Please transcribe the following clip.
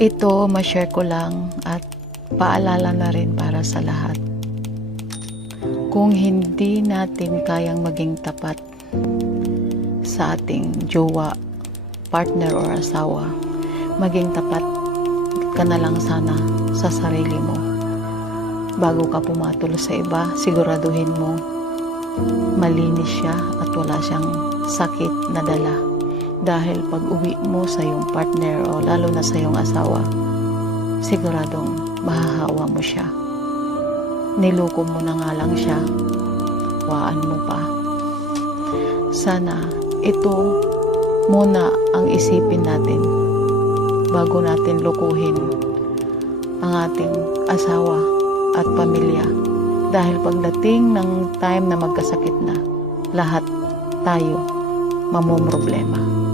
Ito, ma-share ko lang at paalala na rin para sa lahat. Kung hindi natin kayang maging tapat sa ating jowa, partner or asawa, maging tapat ka na lang sana sa sarili mo. Bago ka pumatol sa iba, siguraduhin mo malinis siya at wala siyang sakit na dala. Dahil pag uwi mo sa iyong partner o lalo na sa iyong asawa, siguradong mahahawa mo siya. Niloko mo na nga lang siya, waan mo pa. Sana ito muna ang isipin natin bago natin lukuhin ang ating asawa at pamilya. Dahil pagdating ng time na magkasakit na, lahat tayo mamomroblema.